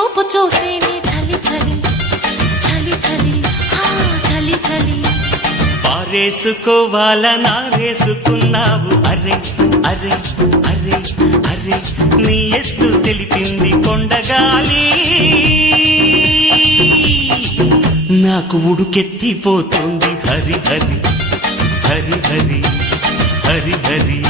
చూపు చూస్తేనే చలి చలి చలి చలి చలి చలి పారేసుకోవాల నారేసుకున్నావు అరే అరే అరే అరే నీ ఎత్తు తెలిపింది కొండగాలి నాకు ఉడుకెత్తిపోతుంది హరి హరి హరి హరి హరి హరి